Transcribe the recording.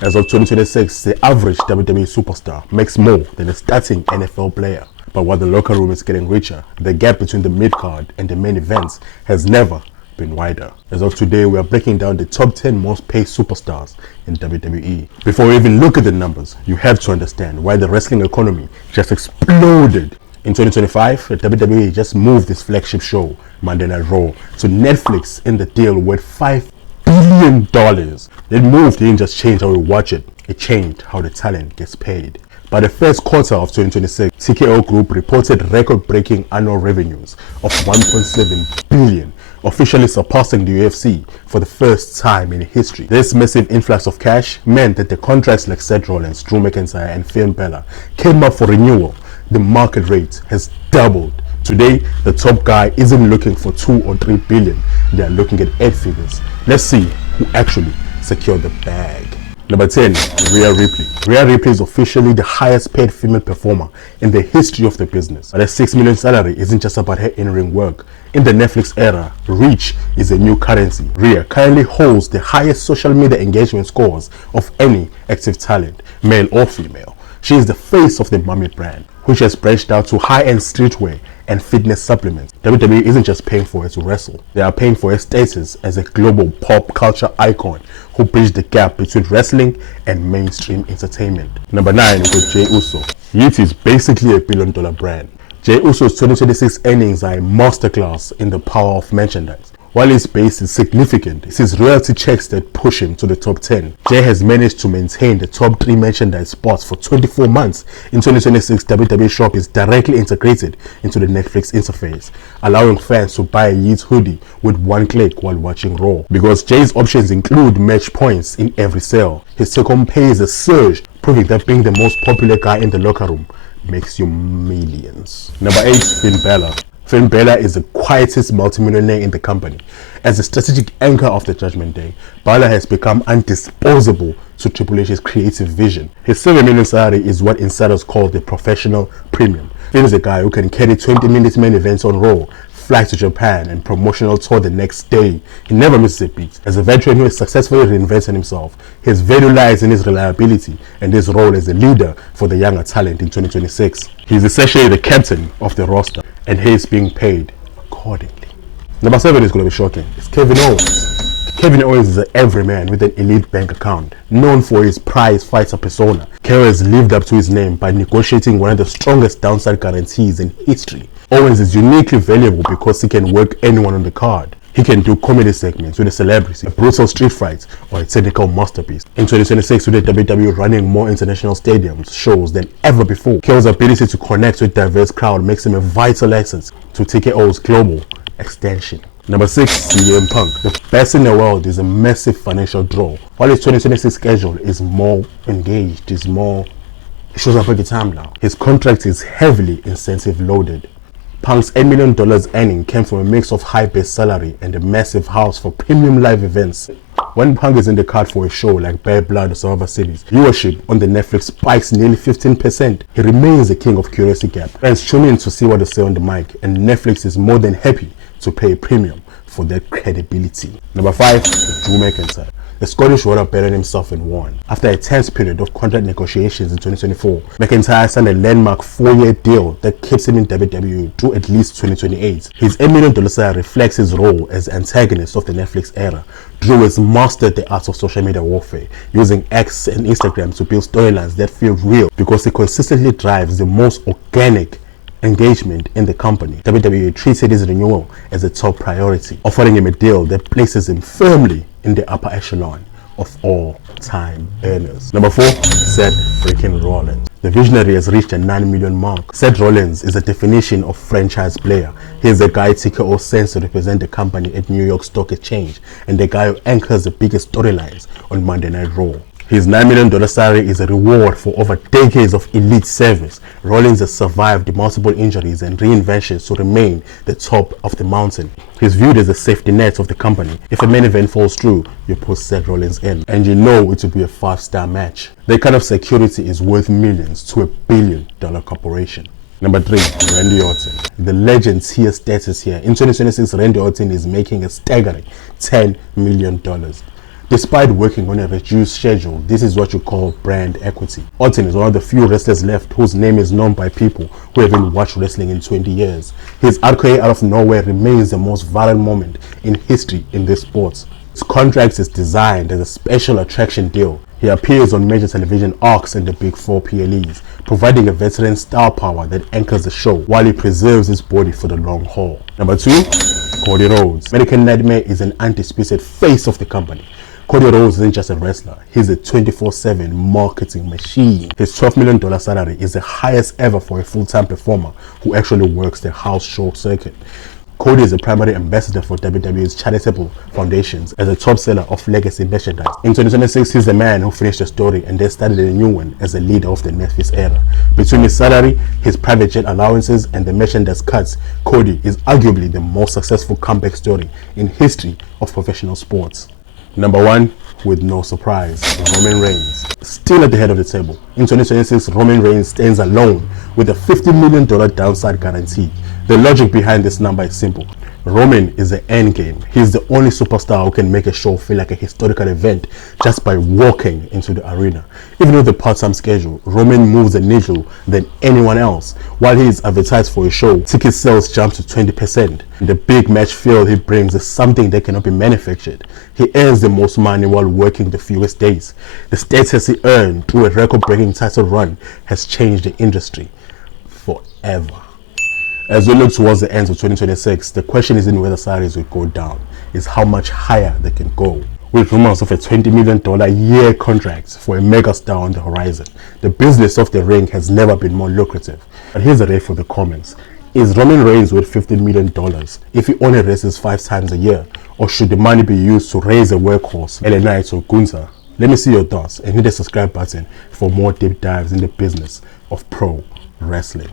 As of 2026, the average WWE superstar makes more than a starting NFL player. But while the locker room is getting richer, the gap between the mid-card and the main events has never been wider. As of today, we are breaking down the top 10 most paid superstars in WWE. Before we even look at the numbers, you have to understand why the wrestling economy just exploded. In 2025, the WWE just moved its flagship show, Monday Night Raw, to Netflix in the deal worth $5 billion. That move didn't just change how we watch it, it changed how the talent gets paid. By the first quarter of 2026, TKO Group reported record-breaking annual revenues of $1.7 billion, officially surpassing the UFC for the first time in history. This massive influx of cash meant that the contracts like Seth Rollins, Drew McIntyre and Finn Balor came up for renewal. The market rate has doubled. Today, the top guy isn't looking for 2 or 3 billion, they are looking at 8 figures. Let's see who actually secured the bag. Number 10, Ryea Rhipley. Ryea Rhipley is officially the highest paid female performer in the history of the business. But a $6 million salary isn't just about her in-ring work. In the Netflix era, reach is a new currency. Ryea currently holds the highest social media engagement scores of any active talent, male or female. She is the face of the Mummy brand, which has branched out to high-end streetwear and fitness supplements. WWE isn't just paying for her to wrestle, they are paying for her status as a global pop culture icon who bridged the gap between wrestling and mainstream entertainment. Number 9, we got Jey Uso. Yeet is basically a billion-dollar brand. Jey Uso's 2026 earnings are a masterclass in the power of merchandise. While his base is significant, it's his royalty checks that push him to the top 10. Jey has managed to maintain the top 3 merchandise spots for 24 months. In 2026, WWE Shop is directly integrated into the Netflix interface, allowing fans to buy a Yeet hoodie with one click while watching Raw. Because Jey's options include match points in every sale, his take-home pay is a surge, proving that being the most popular guy in the locker room makes you millions. Number 8, Finn Balor. Finn Balor is the quietest multimillionaire in the company. As a strategic anchor of the Judgment Day, Balor has become undisposable to Triple H's creative vision. His $7 million salary is what insiders call the professional premium. Finn is a guy who can carry 20-minute main events on Raw, fly to Japan and promotional tour the next day. He never misses a beat. As a veteran who has successfully reinvented himself, his value lies in his reliability and his role as a leader for the younger talent in 2026. He is essentially the captain of the roster, and he is being paid accordingly. Number 7 is going to be shocking. It's Kevin Owens. Kevin Owens is an everyman with an elite bank account. Known for his prize fighter persona, Kevin has lived up to his name by negotiating one of the strongest downside guarantees in history. Owens is uniquely valuable because he can work anyone on the card. He can do comedy segments with a celebrity, a brutal street fight, or a technical masterpiece. In 2026, with the WWE running more international stadiums, shows than ever before, Kevin's ability to connect with diverse crowd makes him a vital asset to TKO's global extension. Number 6, CM Punk. The best in the world is a massive financial draw. While his 2026 schedule is more engaged, it shows up every time now. His contract is heavily incentive loaded. Punk's $8 million earning came from a mix of high base salary and a massive house for premium live events. When Punk is in the card for a show like Bad Blood or Survivor Series, viewership on the Netflix spikes nearly 15%. He remains the king of curiosity gap. Fans tune in to see what they say on the mic, and Netflix is more than happy to pay a premium for that credibility. Number 5, Drew McIntyre. The Scottish warrior bettered himself and won. After a tense period of contract negotiations in 2024, McIntyre signed a landmark 4-year deal that keeps him in WWE through at least 2028. His $8 million salary reflects his role as antagonist of the Netflix era. Drew has mastered the art of social media warfare, using X and Instagram to build storylines that feel real because he consistently drives the most organic engagement in the company. WWE treated his renewal as a top priority, offering him a deal that places him firmly in the upper echelon of all-time earners. Number 4, Seth freaking Rollins. The visionary has reached a 9 million mark. Seth Rollins is a definition of franchise player. He is the guy TKO sends to represent the company at New York Stock Exchange and the guy who anchors the biggest storylines on Monday Night Raw. His $9 million salary is a reward for over decades of elite service. Rollins has survived multiple injuries and reinventions to remain the top of the mountain. He's viewed as a safety net of the company. If a main event falls through, you put Seth Rollins in, and you know it will be a 5-star match. That kind of security is worth millions to $1 billion corporation. Number 3, Randy Orton. The legend tier status here. In 2026, Randy Orton is making a staggering $10 million. Despite working on a reduced schedule, this is what you call brand equity. Orton is one of the few wrestlers left whose name is known by people who haven't watched wrestling in 20 years. His RKO out of nowhere remains the most viral moment in history in this sport. His contract is designed as a special attraction deal. He appears on major television arcs and the Big Four PLEs, providing a veteran star power that anchors the show while he preserves his body for the long haul. Number 2, Cody Rhodes. American Nightmare is an undisputed face of the company. Cody Rhodes isn't just a wrestler, he's a 24/7 marketing machine. His $12 million salary is the highest ever for a full-time performer who actually works the house show circuit. Cody is the primary ambassador for WWE's charitable foundations as a top seller of legacy merchandise. In 2026, he's the man who finished the story and then started a new one as the leader of the Memphis era. Between his salary, his private jet allowances, and the merchandise cuts, Cody is arguably the most successful comeback story in history of professional sports. Number 1, with no surprise, Roman Reigns. Still at the head of the table. In 2026, Roman Reigns stands alone with a $50 million downside guarantee. The logic behind this number is simple. Roman is the end game. He's the only superstar who can make a show feel like a historical event just by walking into the arena. Even with the part-time schedule, Roman moves the needle than anyone else. While he is advertised for a show, ticket sales jump to 20%. The big match feel he brings is something that cannot be manufactured. He earns the most money while working the fewest days. The status he earned through a record-breaking title run has changed the industry forever. As we look towards the end of 2026, the question isn't whether salaries will go down, it's how much higher they can go. With rumors of a $20 million year contract for a megastar on the horizon, the business of the ring has never been more lucrative. But here's a rate for the comments. Is Roman Reigns worth $15 million if he only races 5 times a year? Or should the money be used to raise a workhorse, LA Knight or Gunther? Let me see your thoughts and hit the subscribe button for more deep dives in the business of pro wrestling.